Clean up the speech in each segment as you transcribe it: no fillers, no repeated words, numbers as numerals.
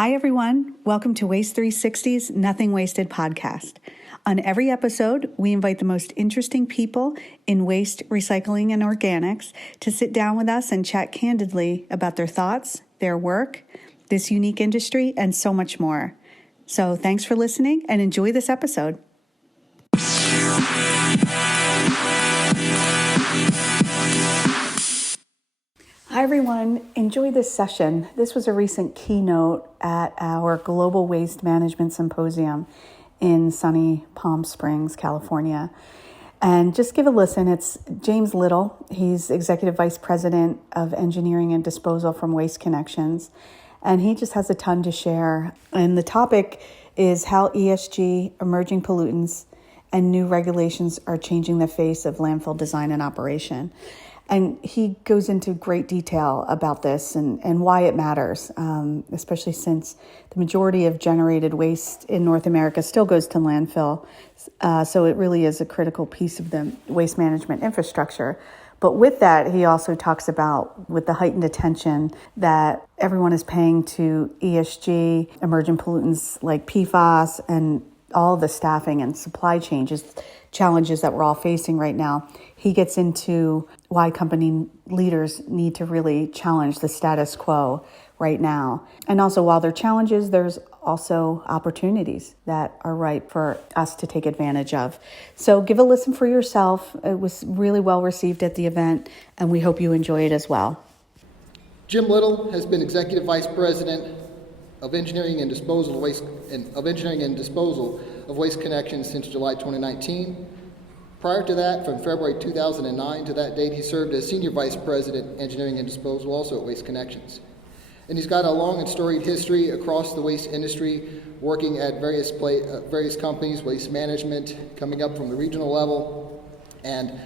Hi, everyone. Welcome to Waste 360's Nothing Wasted podcast. On every episode, we invite the most interesting people in waste, recycling, and organics to sit down with us and chat candidly about their thoughts, their work, this unique industry, and so much more. So thanks for listening and enjoy this episode. Hi, everyone. Enjoy this session. This was a recent keynote at our Global Waste Management Symposium in sunny Palm Springs, California. And just give a listen. It's James Little. He's Executive Vice President of Engineering and Disposal from Waste Connections. And he just has a ton to share. And the topic is how ESG, emerging pollutants, and new regulations are changing the face of landfill design and operation. And he goes into great detail about this and why it matters, especially since the majority of generated waste in North America still goes to landfill. So it really is a critical piece of the waste management infrastructure. But with that, he also talks about, with the heightened attention that everyone is paying to ESG, emerging pollutants like PFAS, and all the staffing and supply challenges that we're all facing right now. He gets into why company leaders need to really challenge the status quo right now. And also, while there are challenges, there's also opportunities that are ripe for us to take advantage of. So give a listen for yourself. It was really well received at the event, and we hope you enjoy it as well. Jim Little has been Executive Vice President of Engineering and Disposal of Waste Connections since July 2019. Prior to that, from February 2009 to that date, he served as Senior Vice President, Engineering and Disposal, also at Waste Connections. And he's got a long and storied history across the waste industry, working at various companies, waste management, coming up from the regional level, and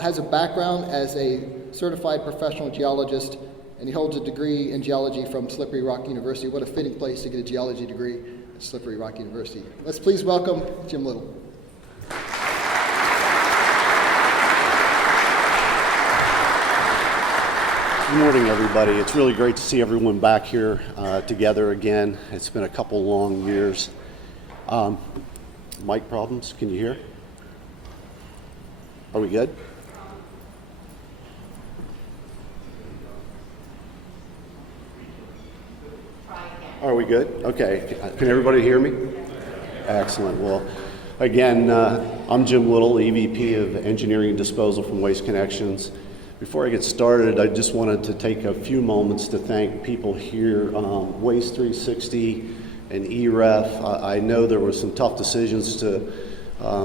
has a background as a certified professional geologist, and he holds a degree in geology from Slippery Rock University. What a fitting place to get a geology degree at Slippery Rock University. Let's please welcome Jim Little. Good morning, everybody. It's really great to see everyone back here together again. It's been a couple long years. Mic problems, can you hear? Are we good? Are we good? Okay. Can everybody hear me? Excellent. Well, again, I'm Jim Little, EVP of Engineering and Disposal from Waste Connections. Before I get started, I just wanted to take a few moments to thank people here, Waste 360 and EREF. I know there were some tough decisions to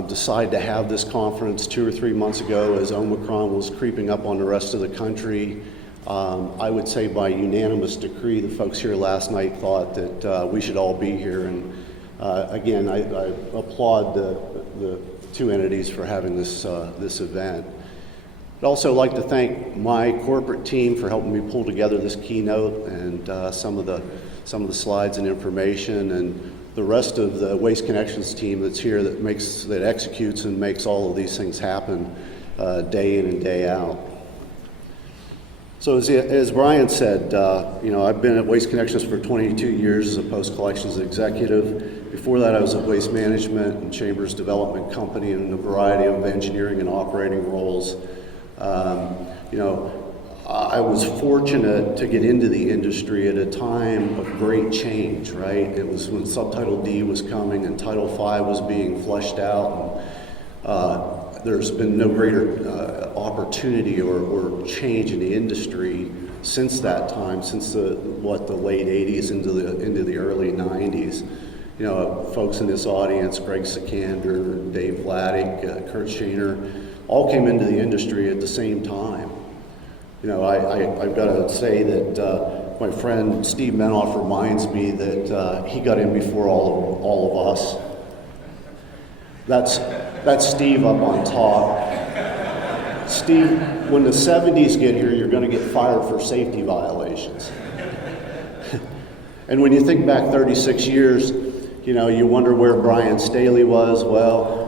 decide to have this conference 2 or 3 months ago as Omicron was creeping up on the rest of the country. I would say by unanimous decree, the folks here last night thought that we should all be here. And again, I applaud the two entities for having this event. I'd also like to thank my corporate team for helping me pull together this keynote and some of the slides and information, and the rest of the Waste Connections team that's here that executes and makes all of these things happen day in and day out. So as Brian said, I've been at Waste Connections for 22 years as a post-collections executive. Before that, I was at Waste Management and Chambers Development Company in a variety of engineering and operating roles. I was fortunate to get into the industry at a time of great change, right? It was when Subtitle D was coming and Title V was being fleshed out. And, there's been no greater opportunity or change in the industry since that time, since the late 80s into the early 90s. Folks in this audience, Greg Sikander, Dave Vladik, Kurt Shaner, all came into the industry at the same time. I've got to say that my friend Steve Menoff reminds me that he got in before all of us. That's Steve up on top. Steve, when the 70s get here, you're going to get fired for safety violations. And when you think back 36 years, you wonder where Brian Staley was. Well,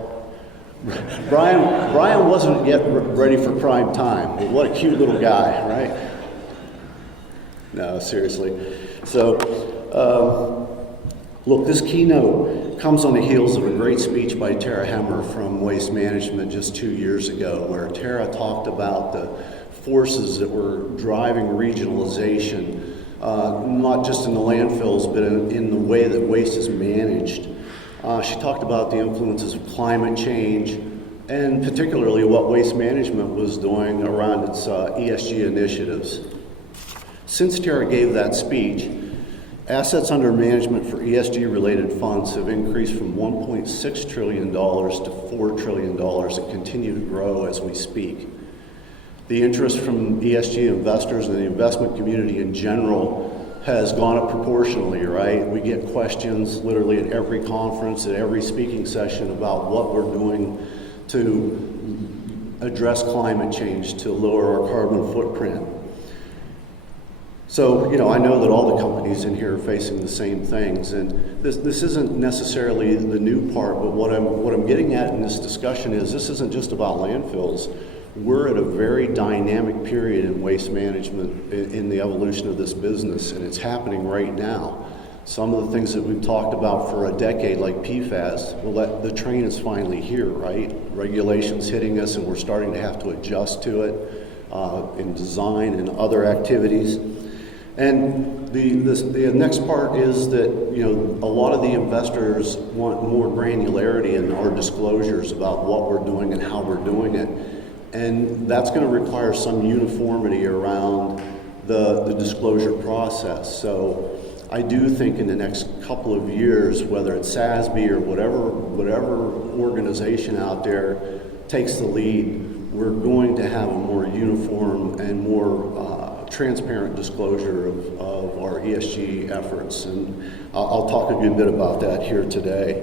Brian wasn't yet ready for prime time. But what a cute little guy, right? No, seriously. So Look, this keynote comes on the heels of a great speech by Tara Hemmer from Waste Management just 2 years ago, where Tara talked about the forces that were driving regionalization, not just in the landfills, but in the way that waste is managed. She talked about the influences of climate change, and particularly what Waste Management was doing around its ESG initiatives. Since Tara gave that speech, assets under management for ESG-related funds have increased from $1.6 trillion to $4 trillion and continue to grow as we speak. The interest from ESG investors and the investment community in general has gone up proportionally, right? We get questions literally at every conference, at every speaking session about what we're doing to address climate change, to lower our carbon footprint. So, I know that all the companies in here are facing the same things, and this isn't necessarily the new part, but what I'm getting at in this discussion is this isn't just about landfills. We're at a very dynamic period in waste management in the evolution of this business, and it's happening right now. Some of the things that we've talked about for a decade, like PFAS, well, the train is finally here, right? Regulations hitting us, and we're starting to have to adjust to it in design and other activities. And the next part is that, a lot of the investors want more granularity in our disclosures about what we're doing and how we're doing it. And that's going to require some uniformity around the disclosure process. So I do think in the next couple of years, whether it's SASB or whatever organization out there takes the lead, we're going to have a more uniform and more transparent disclosure of our ESG efforts, and I'll talk a good bit about that here today.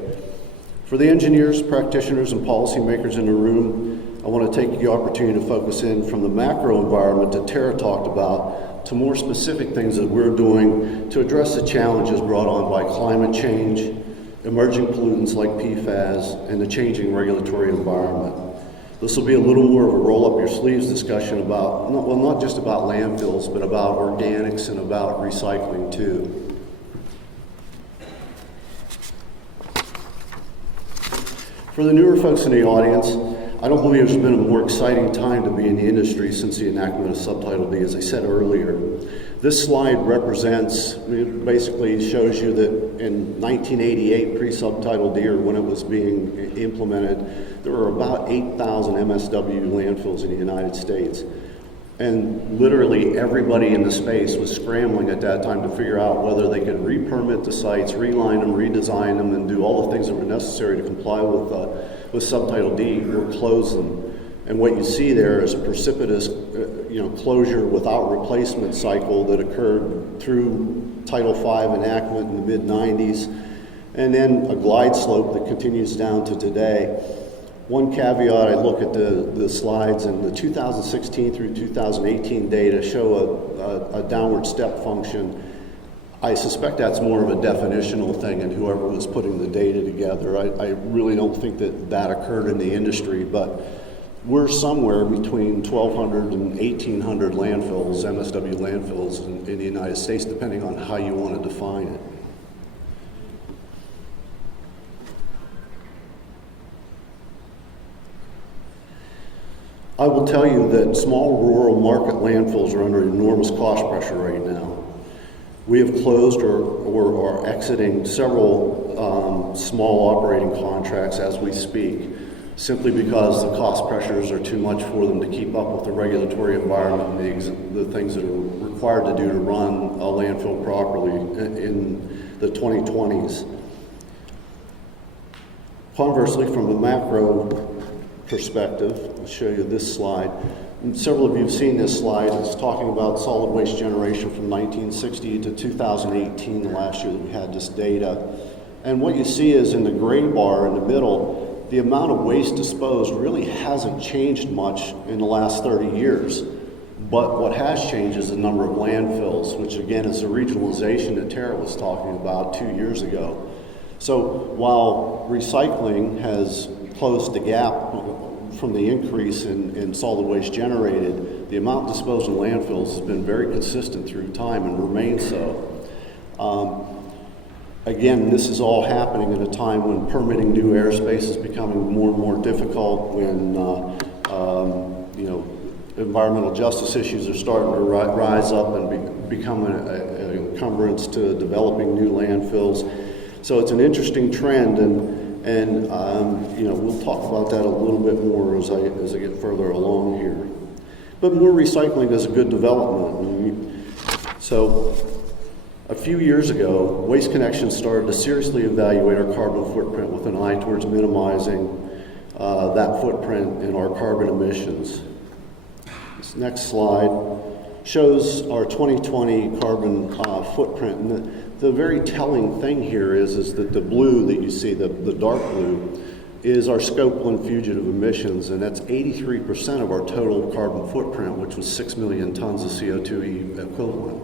For the engineers, practitioners, and policymakers in the room, I want to take the opportunity to focus in from the macro environment that Tara talked about to more specific things that we're doing to address the challenges brought on by climate change, emerging pollutants like PFAS, and the changing regulatory environment. This will be a little more of a roll-up-your-sleeves discussion about, not just about landfills, but about organics and about recycling too. For the newer folks in the audience, I don't believe there's been a more exciting time to be in the industry since the enactment of Subtitle D, as I said earlier. This slide basically shows you that in 1988, pre-Subtitle D, or when it was being implemented, there were about 8,000 MSW landfills in the United States. And literally everybody in the space was scrambling at that time to figure out whether they could re-permit the sites, reline them, redesign them, and do all the things that were necessary to comply with Subtitle D or close them. And what you see there is a precipitous closure without replacement cycle that occurred through Title V enactment in the mid-90s, and then a glide slope that continues down to today. One caveat, I look at the slides, and the 2016 through 2018 data show a downward step function. I suspect that's more of a definitional thing, and whoever was putting the data together. I really don't think that occurred in the industry, but we're somewhere between 1,200 and 1,800 landfills, MSW landfills in the United States, depending on how you want to define it. I will tell you that small rural market landfills are under enormous cost pressure right now. We have closed or are exiting several small operating contracts as we speak, simply because the cost pressures are too much for them to keep up with the regulatory environment and the things that are required to do to run a landfill properly in the 2020s. Conversely, from a macro perspective, I'll show you this slide. And several of you have seen this slide. It's talking about solid waste generation from 1960 to 2018, the last year that we had this data. And what you see is in the gray bar in the middle, the amount of waste disposed really hasn't changed much in the last 30 years. But what has changed is the number of landfills, which again is the regionalization that Tara was talking about 2 years ago. So while recycling has closed the gap from the increase in solid waste generated, the amount disposed in landfills has been very consistent through time and remains so. Again, this is all happening at a time when permitting new airspace is becoming more and more difficult, when environmental justice issues are starting to rise up and become an encumbrance to developing new landfills. So it's an interesting trend, and we'll talk about that a little bit more as I get further along here. But more recycling is a good development. So a few years ago, Waste Connections started to seriously evaluate our carbon footprint with an eye towards minimizing that footprint in our carbon emissions. This next slide shows our 2020 carbon footprint. And the very telling thing here is that the blue that you see, the dark blue, is our Scope 1 fugitive emissions, and that's 83% of our total carbon footprint, which was 6 million tons of CO2 equivalent.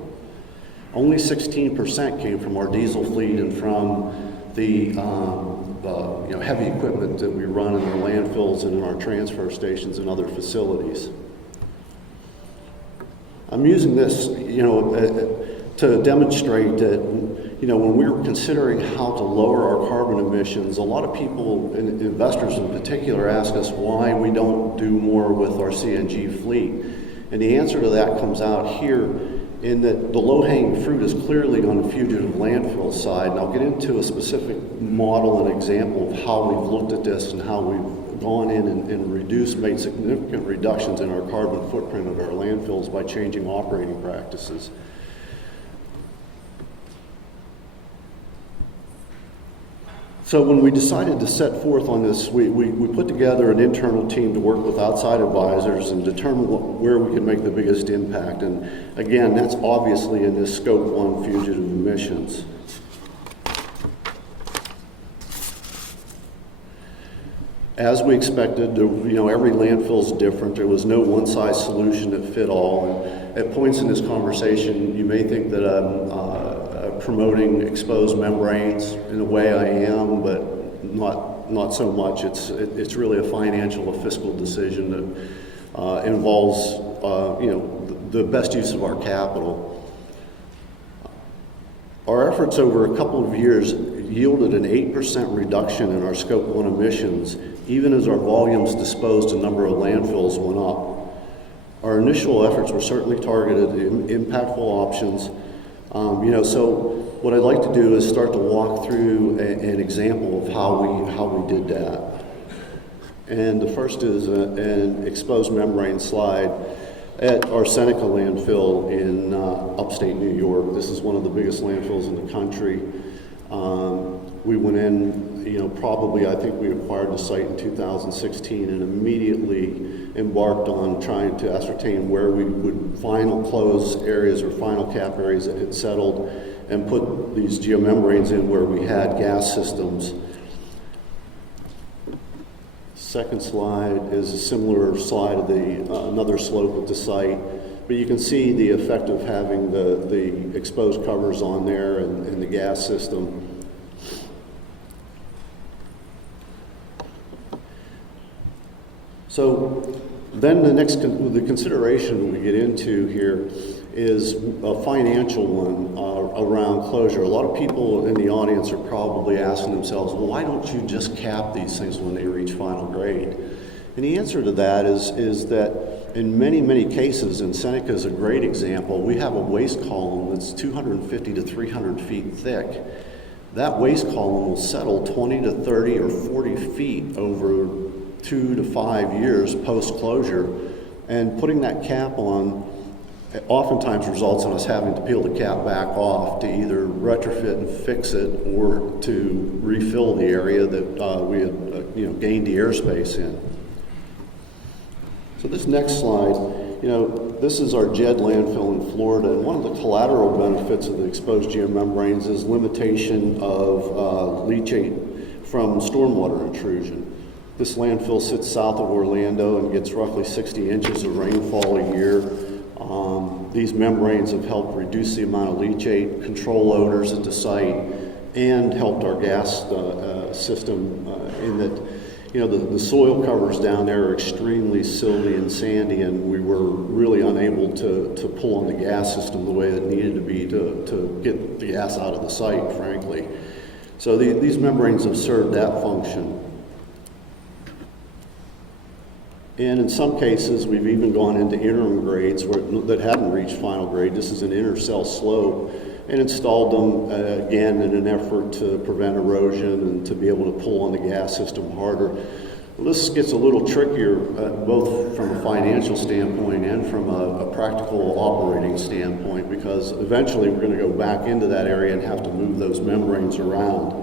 Only 16% came from our diesel fleet and from the heavy equipment that we run in our landfills and in our transfer stations and other facilities. I'm using this, to demonstrate that, when we were considering how to lower our carbon emissions, a lot of people, and investors in particular, ask us why we don't do more with our CNG fleet. And the answer to that comes out here in that the low-hanging fruit is clearly on the fugitive landfill side. And I'll get into a specific model and example of how we've looked at this and how we've gone in and made significant reductions in our carbon footprint of our landfills by changing operating practices. So when we decided to set forth on this, we put together an internal team to work with outside advisors and determine where we could make the biggest impact. And again, that's obviously in this Scope 1 fugitive emissions. As we expected, every landfill is different. There was no one-size solution that fit all. And at points in this conversation, you may think that I'm promoting exposed membranes. In a way I am, but not so much. It's really a financial, a fiscal decision that involves the best use of our capital. Our efforts over a couple of years yielded an 8% reduction in our Scope 1 emissions, even as our volumes disposed a number of landfills went up. Our initial efforts were certainly targeted at impactful options. So what I'd like to do is start to walk through an example of how we did that. And the first is an exposed membrane slide at our Seneca landfill in upstate New York. This is one of the biggest landfills in the country. We went in, I think we acquired the site in 2016 and immediately embarked on trying to ascertain where we would final close areas or final cap areas that had settled and put these geomembranes in where we had gas systems. Second slide is a similar slide of another slope at the site, but you can see the effect of having the exposed covers on there and the gas system. So then the consideration we get into here is a financial one around closure. A lot of people in the audience are probably asking themselves, well, why don't you just cap these things when they reach final grade? And the answer to that is that in many, many cases, and Seneca is a great example, we have a waste column that's 250 to 300 feet thick. That waste column will settle 20 to 30 or 40 feet over 2 to 5 years post-closure, and putting that cap on oftentimes results in us having to peel the cap back off to either retrofit and fix it or to refill the area that we had gained the airspace in. So this next slide, this is our Jed landfill in Florida, and one of the collateral benefits of the exposed geomembranes is limitation of leachate from stormwater intrusion. This landfill sits south of Orlando and gets roughly 60 inches of rainfall a year. These membranes have helped reduce the amount of leachate, control odors at the site, and helped our gas system in that, the soil covers down there are extremely silty and sandy, and we were really unable to pull on the gas system the way it needed to be to get the gas out of the site, frankly. So these membranes have served that function. And in some cases, we've even gone into interim grades that hadn't reached final grade. This is an intercell slope, and installed them again in an effort to prevent erosion and to be able to pull on the gas system harder. Well, this gets a little trickier, both from a financial standpoint and from a practical operating standpoint, because eventually we're going to go back into that area and have to move those membranes around.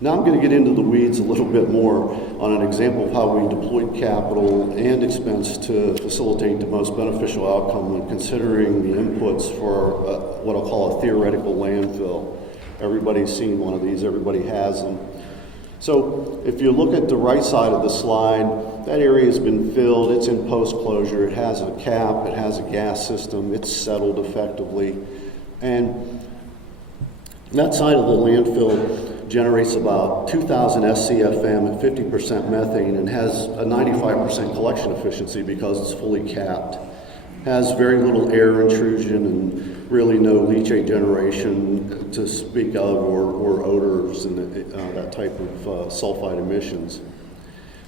Now I'm going to get into the weeds a little bit more on an example of how we deployed capital and expense to facilitate the most beneficial outcome when considering the inputs for what I'll call a theoretical landfill. Everybody's seen one of these, everybody has them. So if you look at the right side of the slide, that area has been filled, it's in post-closure, it has a cap, it has a gas system, it's settled effectively. And that side of the landfill generates about 2,000 SCFM at 50% methane and has a 95% collection efficiency because it's fully capped. Has very little air intrusion and really no leachate generation to speak of, or odors and that type of sulfide emissions.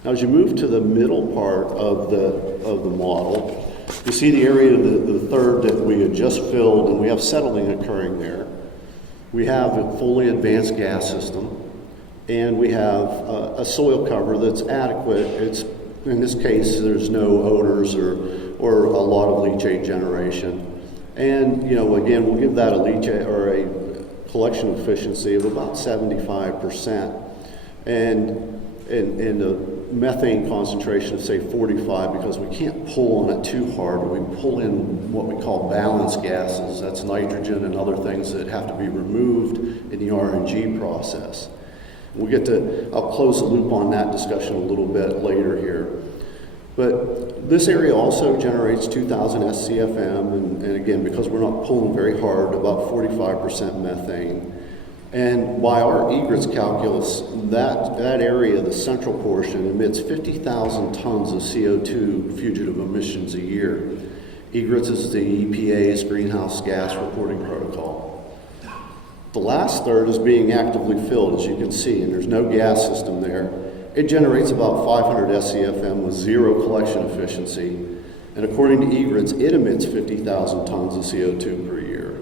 Now, as you move to the middle part of the model, you see the area of the third that we had just filled, and we have settling occurring there. We have a fully advanced gas system, and we have a soil cover that's adequate. It's, in this case, there's no odors or a lot of leachate generation. And, again, we'll give that a leachate or a collection efficiency of about 75%. And a methane concentration of, say, 45, because we can't pull on it too hard. We pull in what we call balance gases. That's nitrogen and other things that have to be removed in the RNG process. I'll close the loop on that discussion a little bit later here. But this area also generates 2,000 SCFM, and again, because we're not pulling very hard, about 45% methane. And by our egrets calculus, that area, the central portion, emits 50,000 tons of CO2 fugitive emissions a year. Egrets is the EPA's greenhouse gas reporting protocol. The last third is being actively filled, as you can see, and there's no gas system there. It generates about 500 SCFM with zero collection efficiency, and according to egrets, it emits 50,000 tons of CO2 per year.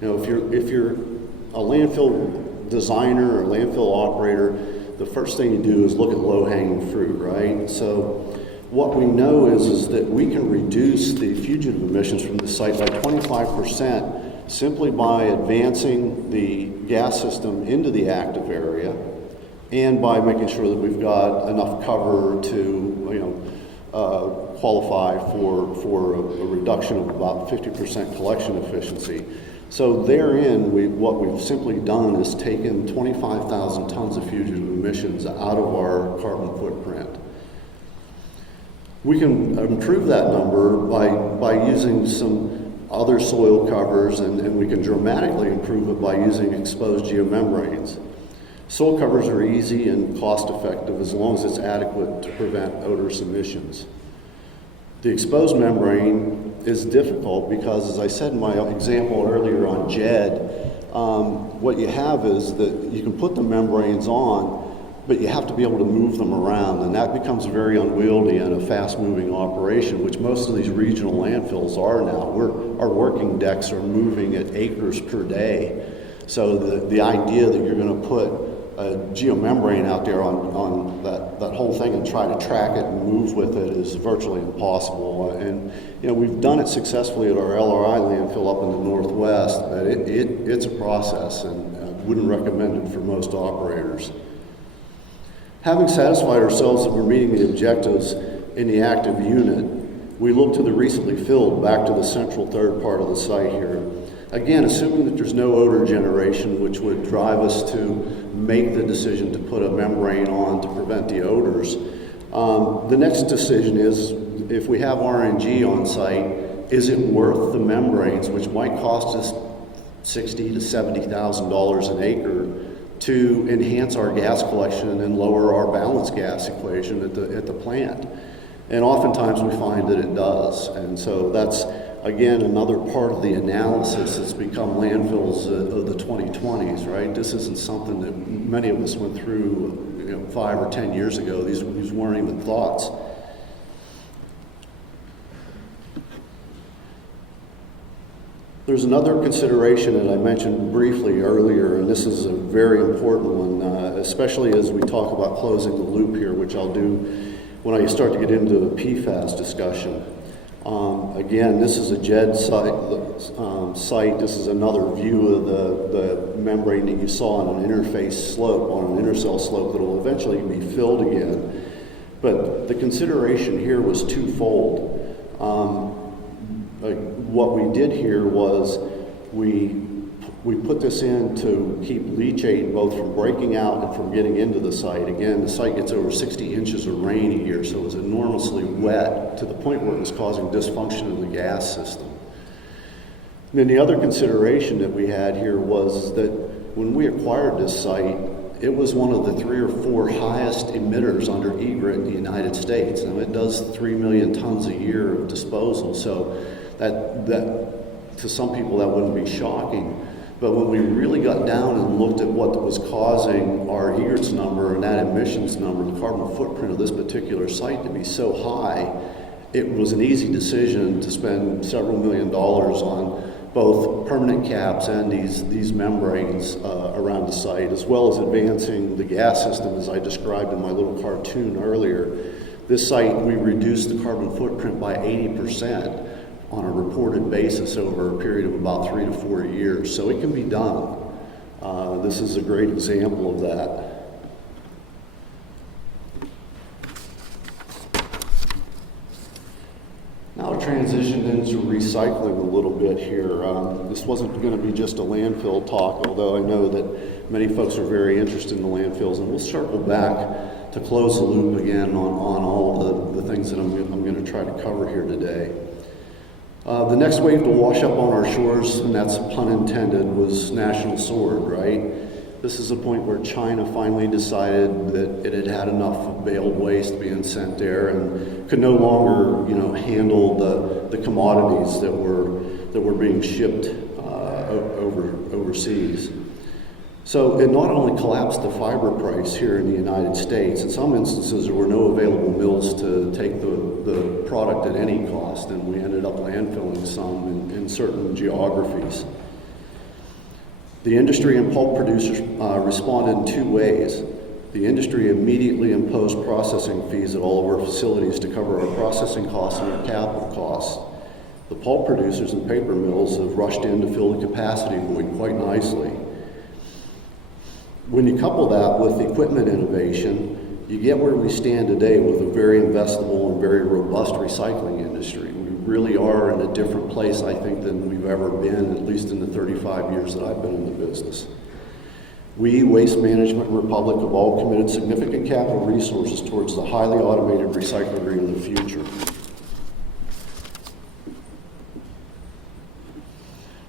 If you're a landfill designer or landfill operator, the first thing you do is look at low-hanging fruit, right? So what we know is that we can reduce the fugitive emissions from the site by 25% simply by advancing the gas system into the active area and by making sure that we've got enough cover to qualify for a reduction of about 50% collection efficiency. So therein, what we've simply done is taken 25,000 tons of fugitive emissions out of our carbon footprint. We can improve that number by using some other soil covers, and we can dramatically improve it by using exposed geomembranes. Soil covers are easy and cost effective as long as it's adequate to prevent odorous emissions. The exposed membrane is difficult because, as I said in my example earlier on JED, what you have is that you can put the membranes on, but you have to be able to move them around, and that becomes very unwieldy in a fast-moving operation, which most of these regional landfills are now. Our working decks are moving at acres per day. So the idea that you're going to put a geomembrane out there on that whole thing and try to track it and move with it is virtually impossible. And we've done it successfully at our LRI landfill up in the Northwest, but it's a process, and I wouldn't recommend it for most operators. Having satisfied ourselves that we're meeting the objectives in the active unit, we look to the recently filled back to the central third part of the site here. Again, assuming that there's no odor generation, which would drive us to make the decision to put a membrane on to prevent the odors. The next decision is, if we have RNG on site, is it worth the membranes, which might cost us $60,000 to $70,000 an acre, to enhance our gas collection and lower our balanced gas equation at the plant. And oftentimes we find that it does. And so that's, again, another part of the analysis that's become landfills of the 2020s, right? This isn't something that many of us went through 5 or 10 years ago. These weren't even thoughts. There's another consideration that I mentioned briefly earlier, and this is a very important one, especially as we talk about closing the loop here, which I'll do when I start to get into the PFAS discussion. Again, this is a JED site. This is another view of the membrane that you saw on an interface slope, on an intercell slope that will eventually be filled again. But the consideration here was twofold. What we did here was we put this in to keep leachate both from breaking out and from getting into the site. Again, the site gets over 60 inches of rain a year, so it was enormously wet to the point where it was causing dysfunction in the gas system. And then the other consideration that we had here was that when we acquired this site, it was one of the 3 or 4 highest emitters under EGRET in the United States. And it does 3 million tons a year of disposal, so that to some people that wouldn't be shocking. But when we really got down and looked at what was causing our EGRETS number and that emissions number, the carbon footprint of this particular site to be so high, it was an easy decision to spend several $millions on both permanent caps and these membranes around the site, as well as advancing the gas system as I described in my little cartoon earlier. This site, we reduced the carbon footprint by 80% on a reported basis over a period of about 3 to 4 years. So it can be done. This is a great example of that. Now I'll transition into recycling a little bit here. This wasn't going to be just a landfill talk, although I know that many folks are very interested in the landfills, and we'll circle back to close the loop again on all the things that I'm going to try to cover here today. The next wave to wash up on our shores, and that's pun intended, was National Sword, right? This is a point where China finally decided that it had had enough of baled waste being sent there and could no longer, handle the commodities that were being shipped overseas. So it not only collapsed the fiber price here in the United States, in some instances there were no available mills to take the product at any cost, and we ended up landfilling some in certain geographies. The industry and pulp producers responded in 2 ways. The industry immediately imposed processing fees at all of our facilities to cover our processing costs and our capital costs. The pulp producers and paper mills have rushed in to fill the capacity void quite nicely. When you couple that with equipment innovation, you get where we stand today with a very investable and very robust recycling industry. We really are in a different place, I think, than we've ever been, at least in the 35 years that I've been in the business. We, Waste Management Republic, have all committed significant capital resources towards the highly automated recyclery of the future.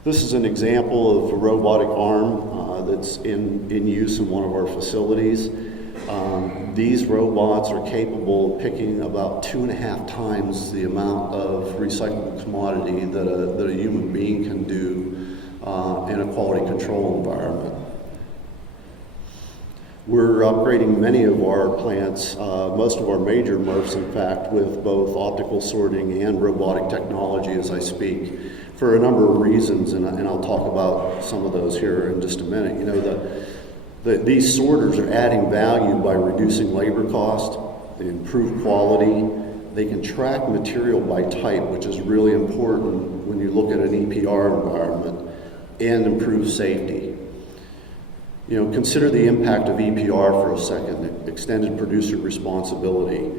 This is an example of a robotic arm that's in use in one of our facilities. These robots are capable of picking about 2.5 times the amount of recyclable commodity that a human being can do in a quality control environment. We're upgrading many of our plants, most of our major MRFs, in fact, with both optical sorting and robotic technology as I speak, for a number of reasons, and I'll talk about some of those here in just a minute. These sorters are adding value by reducing labor cost, they improve quality, they can track material by type, which is really important when you look at an EPR environment, and improve safety. Consider the impact of EPR for a second, extended producer responsibility.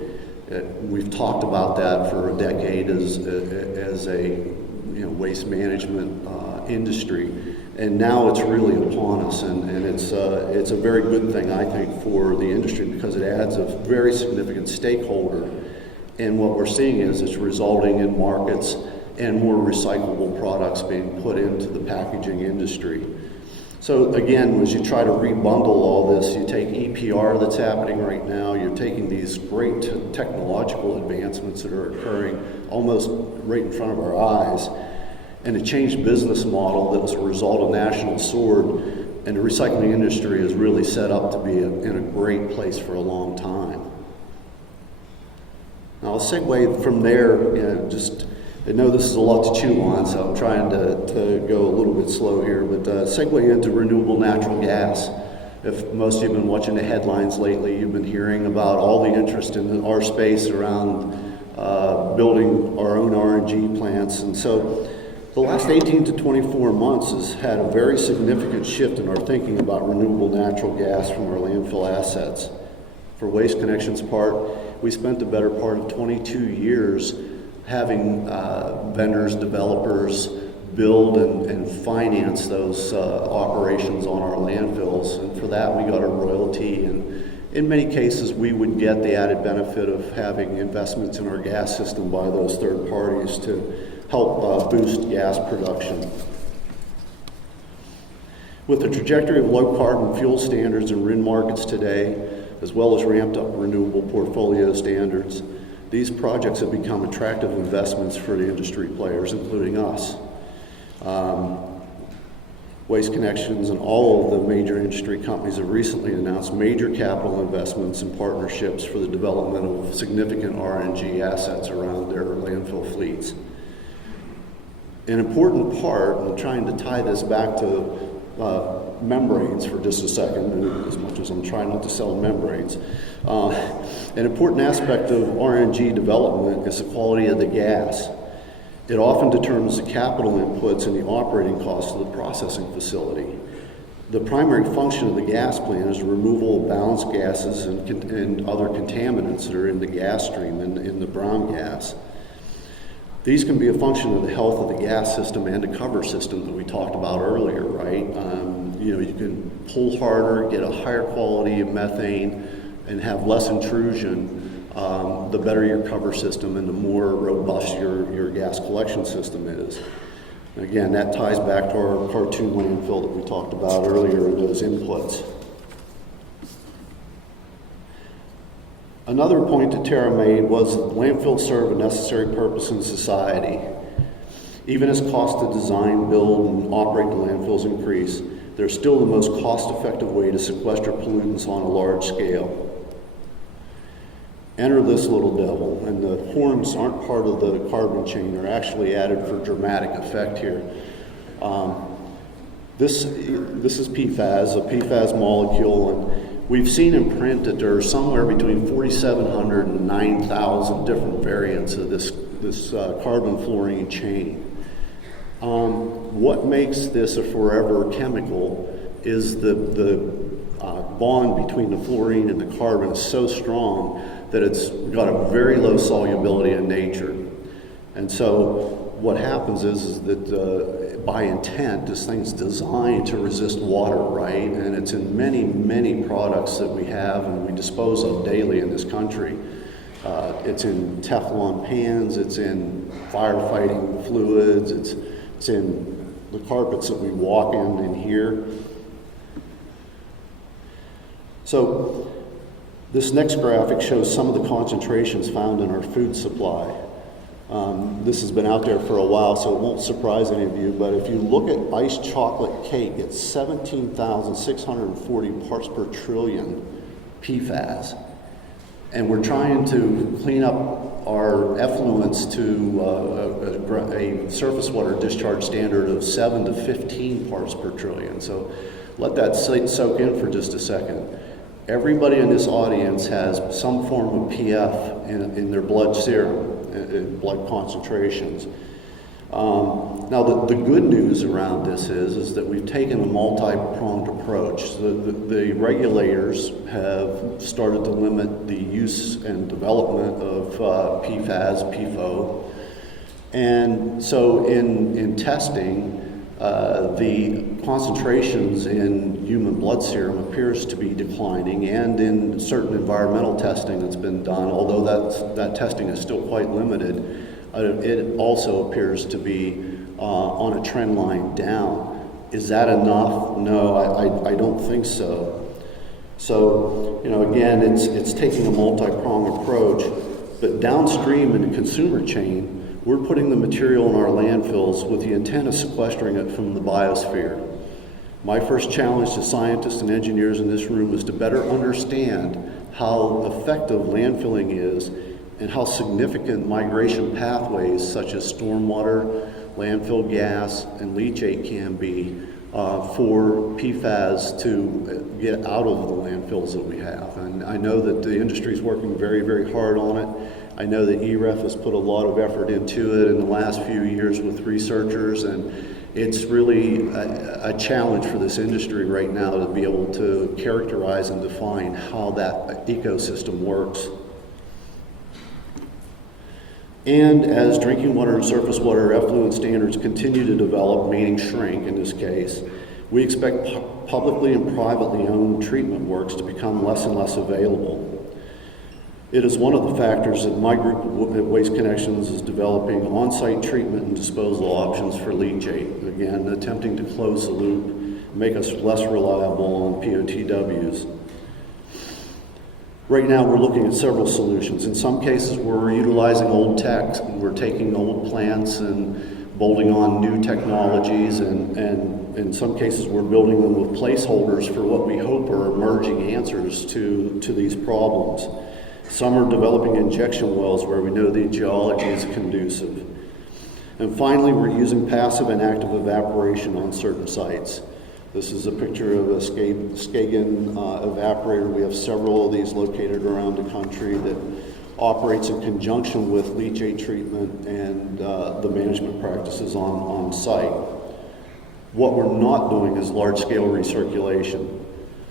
We've talked about that for a decade as a waste management industry, and now it's really upon us, and it's a very good thing, I think, for the industry because it adds a very significant stakeholder, and what we're seeing is it's resulting in markets and more recyclable products being put into the packaging industry. So again, as you try to rebundle all this, you take EPR that's happening right now, you're taking these great technological advancements that are occurring almost right in front of our eyes, and a changed business model that was a result of National Sword, and the recycling industry is really set up to be in a great place for a long time. Now I'll segue from there, I know this is a lot to chew on, so I'm trying to go a little bit slow here, but segue into renewable natural gas. If most of you have been watching the headlines lately, you've been hearing about all the interest in our space around building our own RNG plants. And so the last 18 to 24 months has had a very significant shift in our thinking about renewable natural gas from our landfill assets. For Waste Connections' part, we spent the better part of 22 years having vendors, developers build and finance those operations on our landfills. And for that, we got a royalty. And in many cases, we would get the added benefit of having investments in our gas system by those third parties to help boost gas production. With the trajectory of low carbon fuel standards in RIN markets today, as well as ramped up renewable portfolio standards, these projects have become attractive investments for the industry players, including us. Waste Connections and all of the major industry companies have recently announced major capital investments and partnerships for the development of significant RNG assets around their landfill fleets. An important part, and I'm trying to tie this back to membranes for just a second, as much as I'm trying not to sell membranes. An important aspect of RNG development is the quality of the gas. It often determines the capital inputs and the operating costs of the processing facility. The primary function of the gas plant is the removal of balanced gases and other contaminants that are in the gas stream, in the brown gas. These can be a function of the health of the gas system and the cover system that we talked about earlier, right? You can pull harder, get a higher quality of methane, and have less intrusion, the better your cover system and the more robust your gas collection system is. And again, that ties back to our cartoon landfill that we talked about earlier, those inputs. Another point that Tara made was that landfills serve a necessary purpose in society. Even as costs to design, build, and operate the landfills increase, they're still the most cost-effective way to sequester pollutants on a large scale. Enter this little devil, and the horns aren't part of the carbon chain. They're actually added for dramatic effect here. This is PFAS, a PFAS molecule, and we've seen in print that there are somewhere between 4,700 and 9,000 different variants of this carbon fluorine chain. What makes this a forever chemical is the bond between the fluorine and the carbon is so strong that it's got a very low solubility in nature. And so what happens is that by intent, this thing's designed to resist water, right? And it's in many, many products that we have and we dispose of daily in this country. It's in Teflon pans, it's in firefighting fluids, it's in the carpets that we walk in here. So this next graphic shows some of the concentrations found in our food supply. This has been out there for a while, so it won't surprise any of you, but if you look at iced chocolate cake, it's 17,640 parts per trillion PFAS. And we're trying to clean up our effluents to a surface water discharge standard of 7 to 15 parts per trillion. So let that soak in for just a second. Everybody in this audience has some form of PF in their blood serum, in blood concentrations. Now, the good news around this is that we've taken a multi-pronged approach. The regulators have started to limit the use and development of PFAS, PFO. And so in testing, the concentrations in human blood serum appears to be declining, and in certain environmental testing that's been done, although that testing is still quite limited, it also appears to be on a trend line down. Is that enough? No, I don't think so. So, again, it's taking a multi-pronged approach, but downstream in the consumer chain, we're putting the material in our landfills with the intent of sequestering it from the biosphere. My first challenge to scientists and engineers in this room is to better understand how effective landfilling is and how significant migration pathways such as stormwater, landfill gas, and leachate can be for PFAS to get out of the landfills that we have. And I know that the industry is working very, very hard on it. I know that EREF has put a lot of effort into it in the last few years with researchers, and it's really a challenge for this industry right now to be able to characterize and define how that ecosystem works. And as drinking water and surface water effluent standards continue to develop, meaning shrink in this case, we expect publicly and privately owned treatment works to become less and less available. It is one of the factors that my group at Waste Connections is developing on-site treatment and disposal options for leachate, again, attempting to close the loop, make us less reliable on POTWs. Right now, we're looking at several solutions. In some cases, we're utilizing old tech. We're taking old plants and bolting on new technologies, and in some cases, we're building them with placeholders for what we hope are emerging answers to these problems. Some are developing injection wells where we know the geology is conducive. And finally, we're using passive and active evaporation on certain sites. This is a picture of a Skagen evaporator. We have several of these located around the country that operates in conjunction with leachate treatment and the management practices on site. What we're not doing is large-scale recirculation.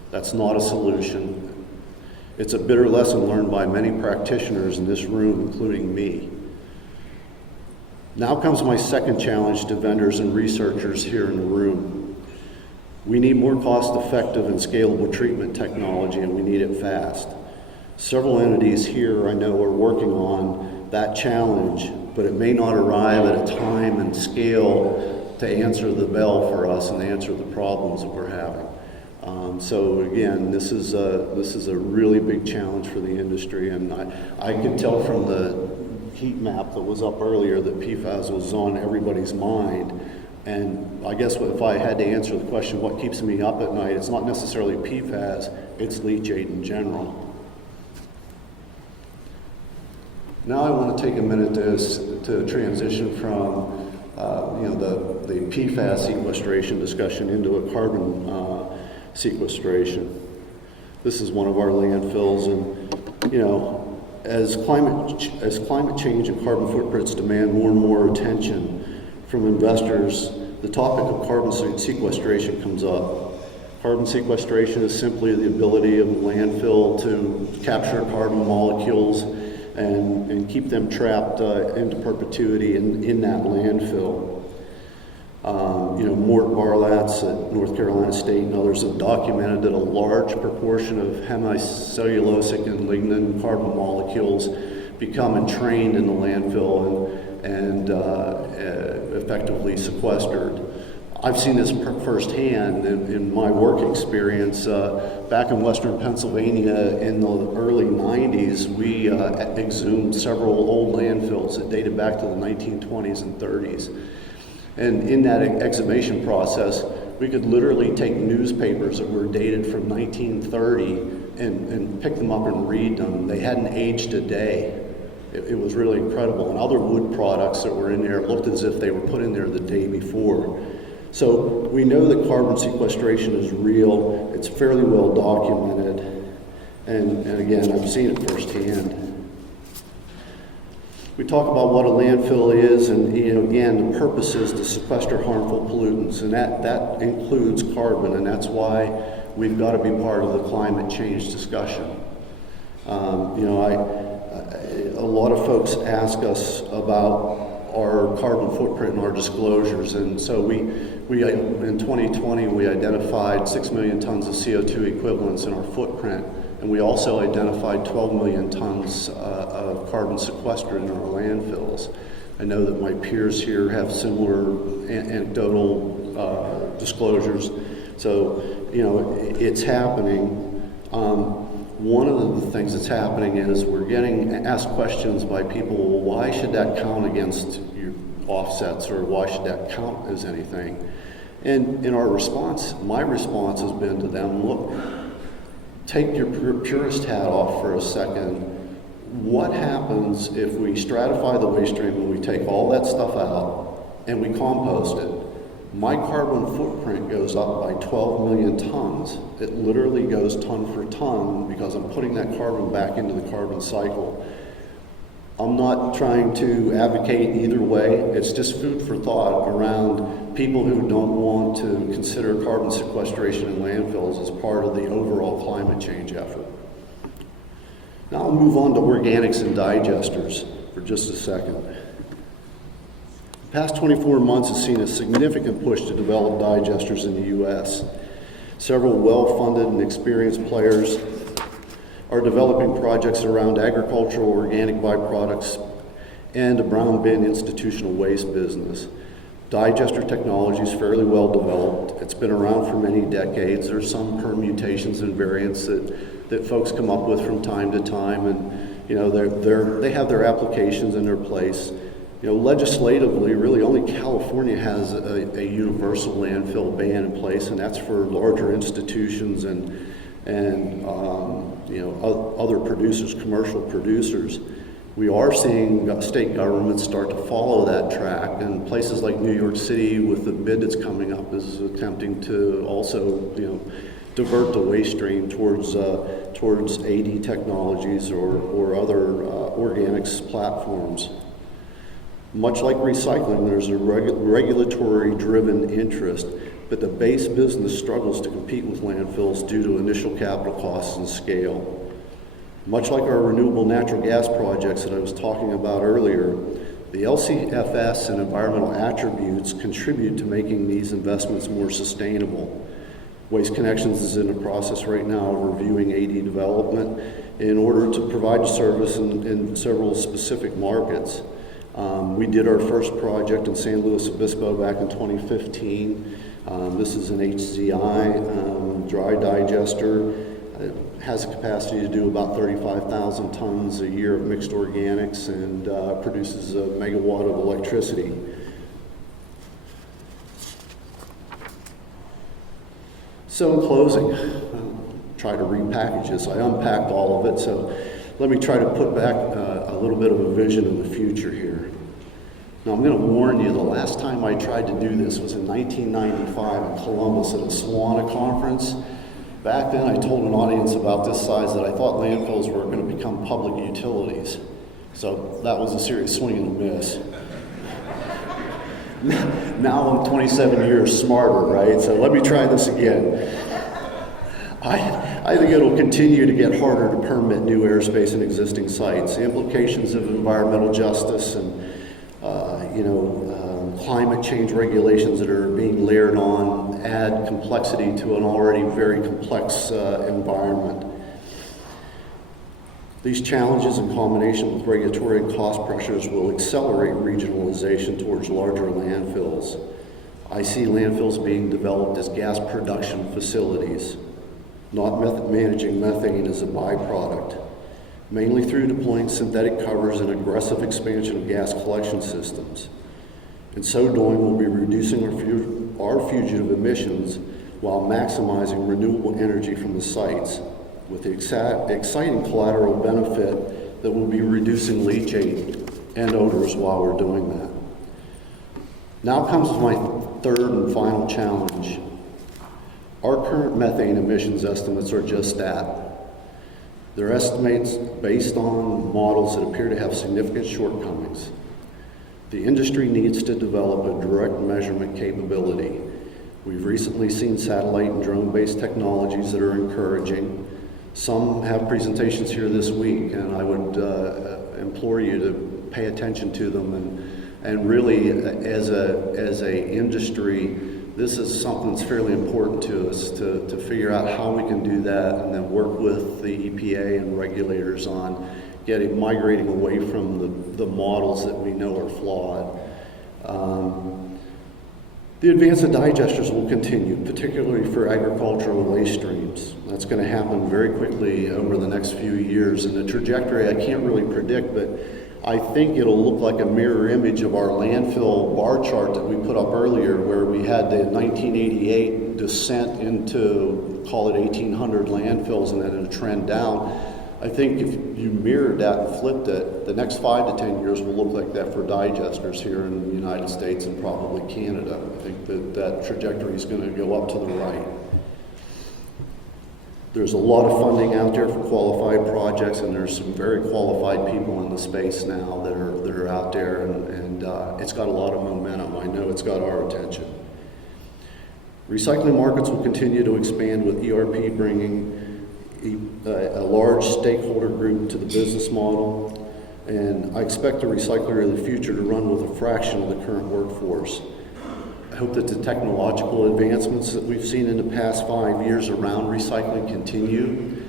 That's not a solution. It's a bitter lesson learned by many practitioners in this room, including me. Now comes my second challenge to vendors and researchers here in the room. We need more cost-effective and scalable treatment technology, and we need it fast. Several entities here I know are working on that challenge, but it may not arrive at a time and scale to answer the bell for us and answer the problems that we're having. So again, this is a really big challenge for the industry, and I could tell from the heat map that was up earlier that PFAS was on everybody's mind. And I guess if I had to answer the question, what keeps me up at night, it's not necessarily PFAS, it's leachate in general. Now I want to take a minute to transition from the PFAS sequestration discussion into a carbon sequestration. This is one of our landfills, and as climate change and carbon footprints demand more and more attention from investors, the topic of carbon sequestration comes up. Carbon sequestration is simply the ability of a landfill to capture carbon molecules and keep them trapped into perpetuity in that landfill. Mort Barlatz at North Carolina State and others have documented that a large proportion of hemicellulosic and lignin carbon molecules become entrained in the landfill and effectively sequestered. I've seen this firsthand in my work experience. Back in Western Pennsylvania in the early 90s, we exhumed several old landfills that dated back to the 1920s and 30s. And in that exhumation process, we could literally take newspapers that were dated from 1930 and pick them up and read them. They hadn't aged a day. It was really incredible. And other wood products that were in there looked as if they were put in there the day before. So we know that carbon sequestration is real. It's fairly well documented. And again, I've seen it firsthand. We talk about what a landfill is, and again, the purpose is to sequester harmful pollutants, and that includes carbon, and that's why we've got to be part of the climate change discussion. A lot of folks ask us about our carbon footprint and our disclosures, and so we in 2020 we identified 6 million tons of CO2 equivalents in our footprint. And we also identified 12 million tons of carbon sequestered in our landfills. I know that my peers here have similar anecdotal disclosures. So, it's happening. One of the things that's happening is we're getting asked questions by people, well, why should that count against your offsets, or why should that count as anything? And in our response, my response has been to them, look, take your purist hat off for a second. What happens if we stratify the waste stream and we take all that stuff out and we compost it? My carbon footprint goes up by 12 million tons. It literally goes ton for ton because I'm putting that carbon back into the carbon cycle. I'm not trying to advocate either way. It's just food for thought around people who don't want to consider carbon sequestration in landfills as part of the overall climate change effort. Now I'll move on to organics and digesters for just a second. The past 24 months has seen a significant push to develop digesters in the U.S. Several well-funded and experienced players are developing projects around agricultural organic byproducts and a brown bin institutional waste business. Digester technology is fairly well developed. It's been around for many decades. There's some permutations and variants that folks come up with from time to time, and they have their applications in their place. Legislatively, really only California has a universal landfill ban in place, and that's for larger institutions and other producers, commercial producers. We are seeing state governments start to follow that track, and places like New York City, with the bid that's coming up, is attempting to also, divert the waste stream towards AD technologies or other organics platforms. Much like recycling, there's a regulatory-driven interest, but the base business struggles to compete with landfills due to initial capital costs and scale. Much like our renewable natural gas projects that I was talking about earlier, the LCFS and environmental attributes contribute to making these investments more sustainable. Waste Connections is in the process right now of reviewing AD development in order to provide a service in several specific markets. We did our first project in San Luis Obispo back in 2015. This is an HZI dry digester. It has a capacity to do about 35,000 tons a year of mixed organics and produces a megawatt of electricity. So in closing, I'll try to repackage this. I unpacked all of it, so let me try to put back a little bit of a vision of the future here. Now I'm going to warn you, the last time I tried to do this was in 1995 in Columbus at a SWANA conference. Back then I told an audience about this size that I thought landfills were going to become public utilities. So that was a serious swing and a miss. Now I'm 27 years smarter, right? So let me try this again. I think it'll continue to get harder to permit new airspace in existing sites. The implications of environmental justice and climate change regulations that are being layered on add complexity to an already very complex environment. These challenges in combination with regulatory and cost pressures will accelerate regionalization towards larger landfills. I see landfills being developed as gas production facilities, not managing methane as a byproduct, mainly through deploying synthetic covers and aggressive expansion of gas collection systems. In so doing, we'll be reducing our fugitive emissions while maximizing renewable energy from the sites, with the exciting collateral benefit that we'll be reducing leachate and odors while we're doing that. Now comes my third and final challenge. Our current methane emissions estimates are just that. They're estimates based on models that appear to have significant shortcomings. The industry needs to develop a direct measurement capability. We've recently seen satellite and drone-based technologies that are encouraging. Some have presentations here this week, and I would implore you to pay attention to them. And really, as a industry, this is something that's fairly important to us to figure out how we can do that, and then work with the EPA and regulators on migrating away from the models that we know are flawed. The advance of digesters will continue, particularly for agricultural waste streams. That's going to happen very quickly over the next few years, and the trajectory I can't really predict, but I think it'll look like a mirror image of our landfill bar chart that we put up earlier, where we had the 1988 descent into, call it 1,800 landfills, and then a trend down. I think if you mirrored that and flipped it, the next 5 to 10 years will look like that for digesters here in the United States and probably Canada. I think that trajectory is going to go up to the right. There's a lot of funding out there for qualified projects, and there's some very qualified people in the space now that are out there, and it's got a lot of momentum. I know it's got our attention. Recycling markets will continue to expand, with ERP bringing a large stakeholder group to the business model, and I expect the recycler of the future to run with a fraction of the current workforce. I hope that the technological advancements that we've seen in the past 5 years around recycling continue.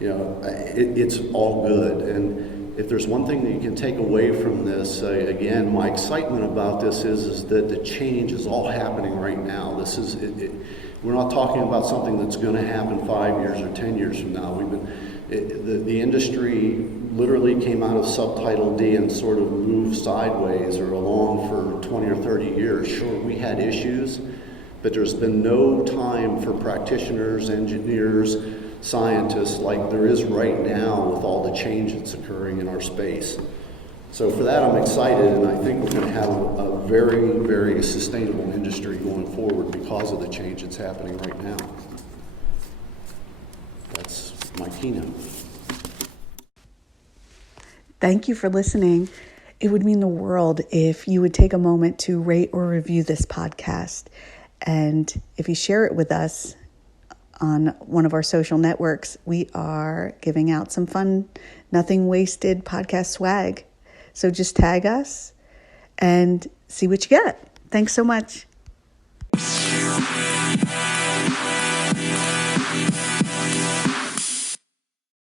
It's all good, and if there's one thing that you can take away from this, again, my excitement about this is that the change is all happening right now. This is we're not talking about something that's going to happen 5 years or 10 years from now. The industry literally came out of Subtitle D and sort of moved sideways or along for 20 or 30 years. Sure, we had issues, but there's been no time for practitioners, engineers, scientists like there is right now with all the change that's occurring in our space. So for that, I'm excited, and I think we're going to have a very, very sustainable industry going forward because of the change that's happening right now. That's my keynote. Thank you for listening. It would mean the world if you would take a moment to rate or review this podcast. And if you share it with us on one of our social networks, we are giving out some fun Nothing Wasted podcast swag. So just tag us and see what you get. Thanks so much.